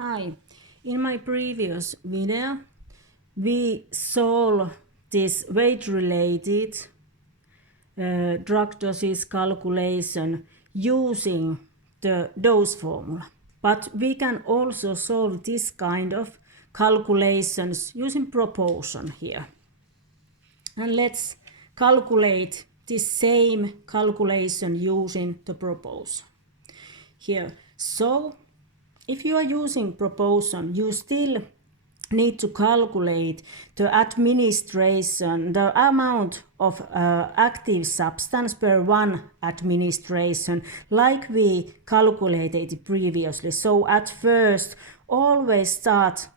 Hi, in my previous video we solved this weight-related drug dosage calculation using the dose formula. But we can also solve this kind of calculations using proportion here. And let's calculate this same calculation using the proportion here. So if you are using proportion, you still need to calculate the administration, the amount of active substance per one administration, like we calculated previously. So at first, always start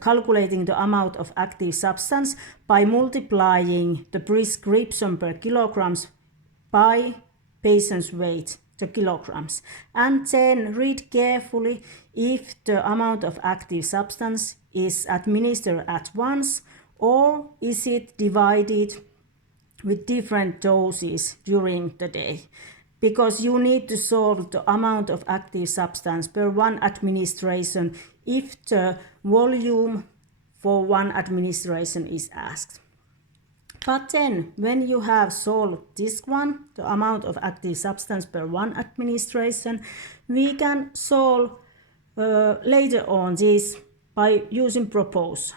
calculating the amount of active substance by multiplying the prescription per kilograms by patient's weight, the kilograms, and then read carefully if the amount of active substance is administered at once or is it divided with different doses during the day, because you need to solve the amount of active substance per one administration if the volume for one administration is asked. But then, when you have solved this one, the amount of active substance per one administration, we can solve later on this by using proportion.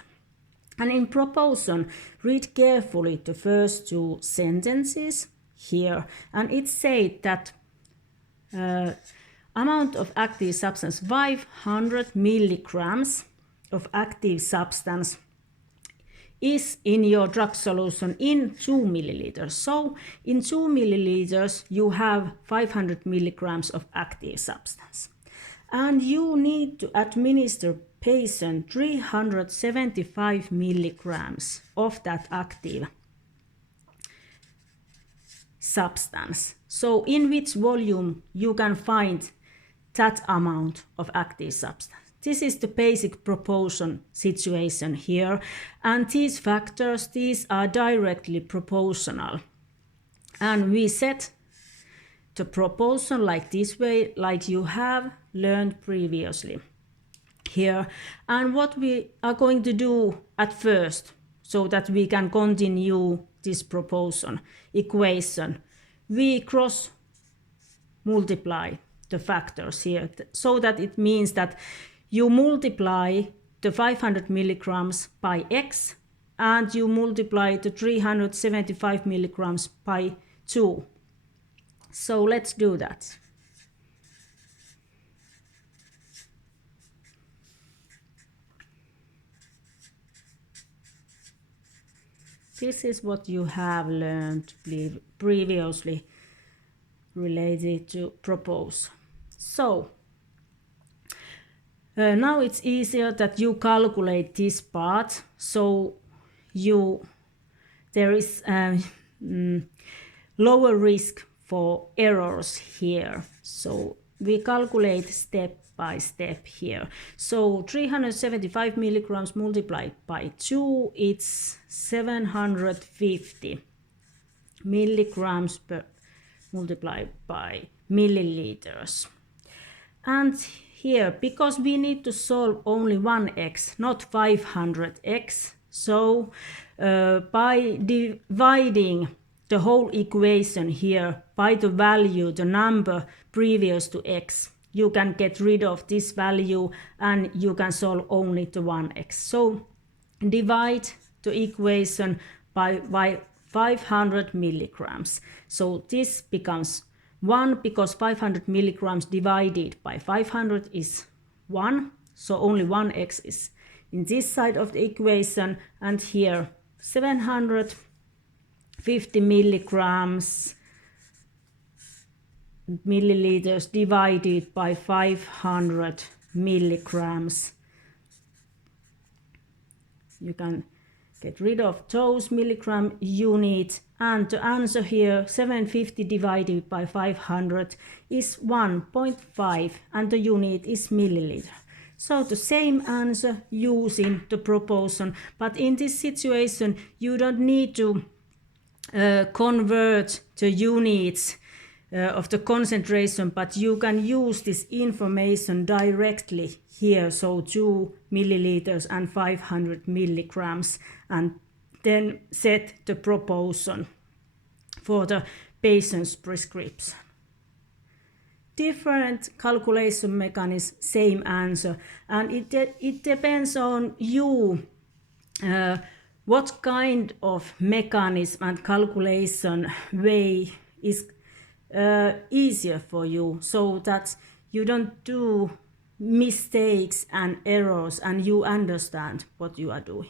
And in proportion, read carefully the first two sentences here. And it said that amount of active substance, 500 milligrams of active substance is in your drug solution in 2 milliliters. So in 2 milliliters you have 500 milligrams of active substance. And you need to administer patient 375 milligrams of that active substance. So in which volume you can find that amount of active substance. This is the basic proportion situation here, and these factors, these are directly proportional. And we set the proportion like this way, like you have learned previously here. And what we are going to do at first, so that we can continue this proportion equation, we cross multiply the factors here, so that it means that you multiply the 500 milligrams by x and you multiply the 375 milligrams by 2. So let's do that. This is what you have learned previously related to proportion. So now it's easier that you calculate this part, so there is lower risk for errors here. So we calculate step by step here. So 375 milligrams multiplied by 2, it's 750 milligrams per multiplied by milliliters. And here, because we need to solve only 1x, not 500x, so by dividing the whole equation here by the value, the number previous to x, you can get rid of this value and you can solve only the 1x. So divide the equation by 500 milligrams. So this becomes 1, because 500 milligrams divided by 500 is 1. So only 1x is in this side of the equation. And here 750 milliliters divided by 500 milligrams. You can get rid of those milligram units, and the answer here, 750 divided by 500, is 1.5, and the unit is milliliter. So the same answer using the proportion, but in this situation you don't need to convert the units of the concentration, but you can use this information directly here, so 2 milliliters and 500 milligrams, and then set the proportion for the patient's prescription. Different calculation mechanism, same answer, and it depends on you what kind of mechanism and calculation way is easier for you, so that you don't do mistakes and errors and you understand what you are doing.